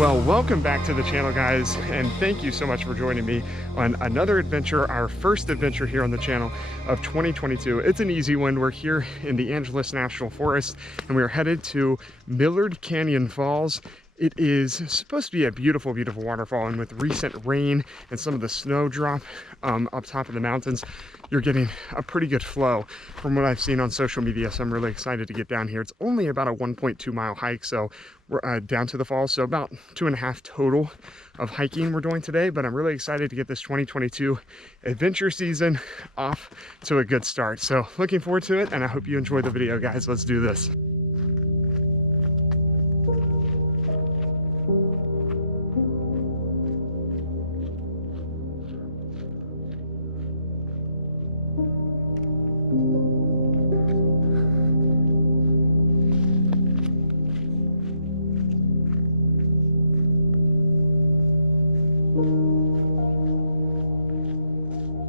Well, welcome back to the channel, guys, and thank you so much for joining me on another adventure, our first adventure here on the channel of 2022. It's an easy one. We're here in the Angeles National Forest, and we are headed to Millard Falls. It is supposed to be a beautiful, beautiful waterfall, and with recent rain and some of the snowdrop up top of the mountains, you're getting a pretty good flow from what I've seen on social media. So I'm really excited to get down here. It's only about a 1.2 mile hike, so we're down to the falls, so about 2.5 total of hiking we're doing today. But I'm really excited to get this 2022 adventure season off to a good start. So looking forward to it, and I hope you enjoy the video, guys. Let's do this.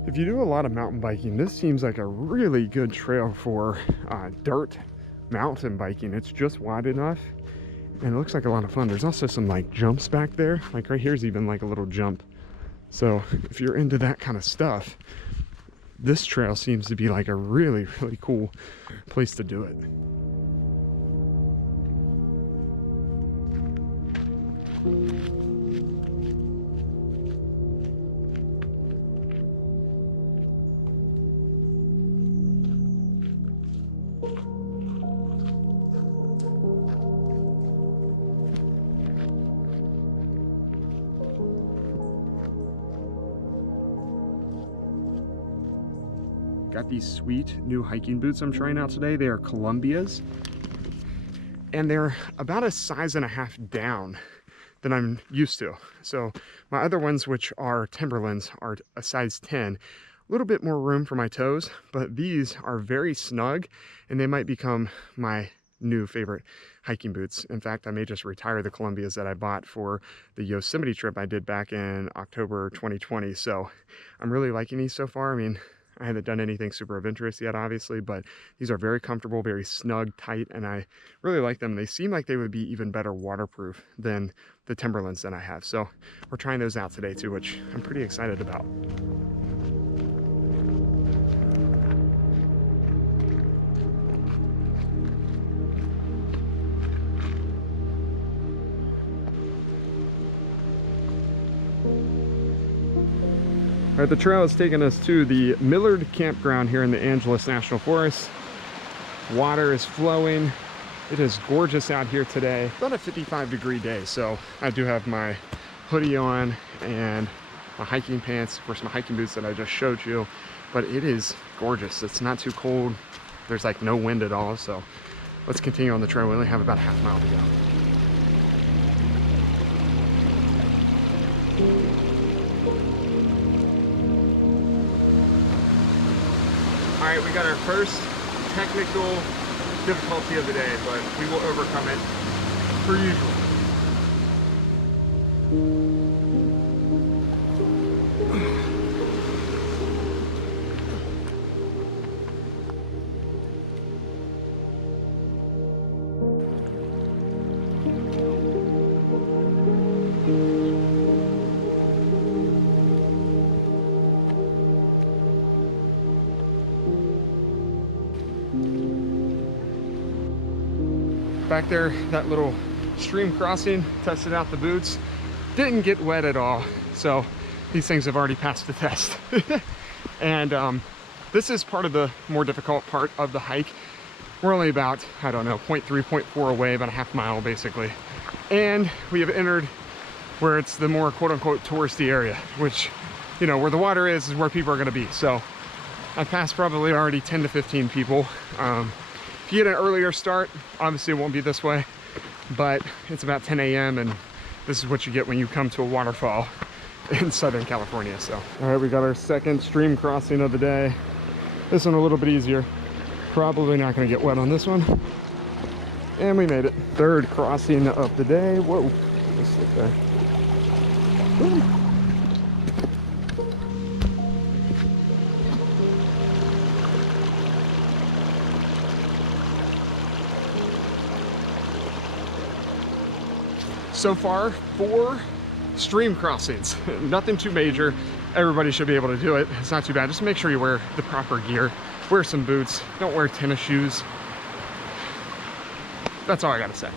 If you do a lot of mountain biking, this seems like a really good trail for dirt mountain biking. It's just wide enough and it looks like a lot of fun. There's also some like jumps back there. Like right here's even like a little jump. So if you're into that kind of stuff, this trail seems to be like a really, really cool place to do it. Got these sweet new hiking boots I'm trying out today. They are Columbia's, and they're about a size and a half down than I'm used to. So my other ones, which are Timberlands, are a size 10. A little bit more room for my toes, but these are very snug, and they might become my new favorite hiking boots. In fact, I may just retire the Columbias that I bought for the Yosemite trip I did back in October 2020. So I'm really liking these so far. I mean, I haven't done anything super adventurous yet, obviously, but these are very comfortable, very snug, tight, and I really like them. They seem like they would be even better waterproof than the Timberlands that I have. So we're trying those out today too, which I'm pretty excited about. All right, the trail is taking us to the Millard campground here in the Angeles National Forest. Water is flowing. It is gorgeous out here today. It's about a 55-degree day, so I do have my hoodie on and my hiking pants, of course my hiking boots that I just showed you, but it is gorgeous. It's not too cold. There's like no wind at all, so let's continue on the trail. We only have about a half mile to go. All right, we got our first technical difficulty of the day, but we will overcome it per usual. Back there, that little stream crossing, tested out the boots, didn't get wet at all. So these things have already passed the test. And this is part of the more difficult part of the hike. We're only about, I don't know, 0.3, 0.4 away, about a half mile basically. And we have entered where it's the more quote unquote touristy area, which, you know, where the water is where people are gonna be. So I've passed probably already 10 to 15 people. If you get an earlier start, obviously it won't be this way, but it's about 10 a.m. and this is what you get when you come to a waterfall in Southern California. So, all right, we got our second stream crossing of the day. This one a little bit easier. Probably not gonna get wet on this one. And we made it. Third crossing of the day. Whoa, let's sit there. Woo. So far, 4 stream crossings. Nothing too major. Everybody should be able to do it. It's not too bad. Just make sure you wear the proper gear. Wear some boots. Don't wear tennis shoes. That's all I gotta say.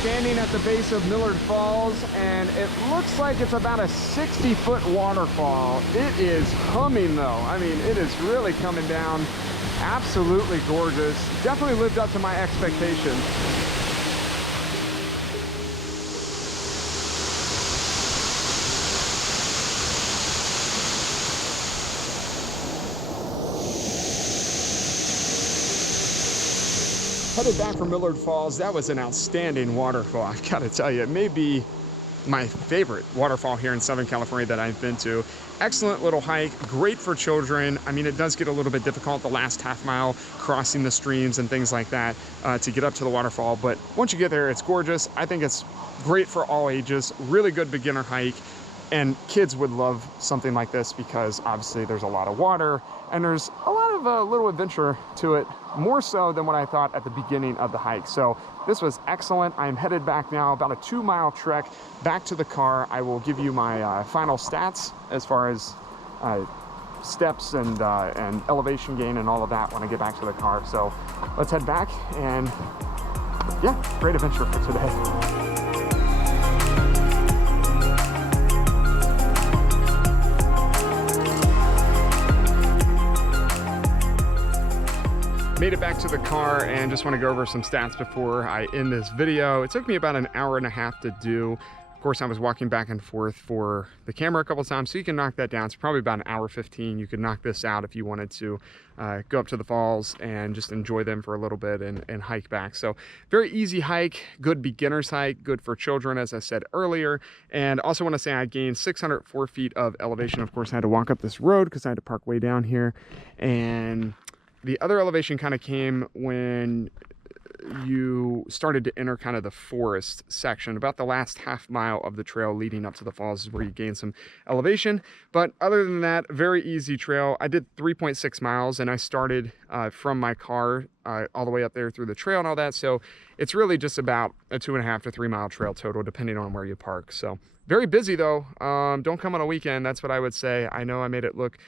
Standing at the base of Millard Falls, and it looks like it's about a 60-foot waterfall. It is humming though. I mean, it is really coming down. Absolutely gorgeous. Definitely lived up to my expectations. Headed back from Millard Falls, that was an outstanding waterfall. I've got to tell you, it may be my favorite waterfall here in Southern California that I've been to. Excellent little hike, great for children. I mean, it does get a little bit difficult the last half mile, crossing the streams and things like that to get up to the waterfall. But once you get there, it's gorgeous. I think it's great for all ages, really good beginner hike. And kids would love something like this because obviously there's a lot of water and there's a lot of little adventure to it, more so than what I thought at the beginning of the hike. So this was excellent. I'm headed back now, about a 2-mile trek back to the car. I will give you my final stats as far as steps and elevation gain and all of that when I get back to the car. So let's head back, and yeah, great adventure for today. Made it back to the car and just want to go over some stats before I end this video. It took me about an hour and a half to do. Of course, I was walking back and forth for the camera a couple times, so you can knock that down. It's probably about an hour 15. You could knock this out if you wanted to go up to the falls and just enjoy them for a little bit and hike back. So very easy hike, good beginner's hike, good for children, as I said earlier. And also want to say I gained 604 feet of elevation. Of course, I had to walk up this road because I had to park way down here. And the other elevation kind of came when you started to enter kind of the forest section. About the last half mile of the trail leading up to the falls is where you gain some elevation. But other than that, very easy trail. I did 3.6 miles and I started from my car all the way up there through the trail and all that. So it's really just about a 2.5 to 3 mile trail total, depending on where you park. So very busy though. Don't come on a weekend. That's what I would say. I know I made it look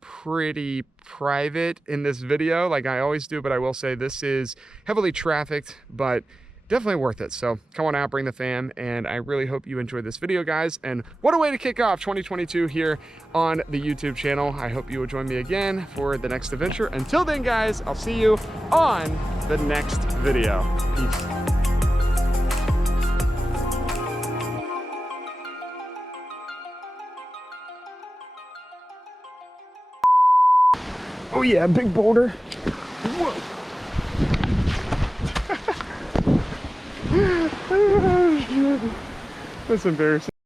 pretty private in this video like I always do, but I will say this is heavily trafficked, but definitely worth it. So come on out, bring the fam, and I really hope you enjoyed this video, guys. And what a way to kick off 2022 here on the YouTube channel. I hope you will join me again for the next adventure. Until then, guys, I'll see you on the next video. Peace. Oh yeah, big boulder. Whoa. That's embarrassing.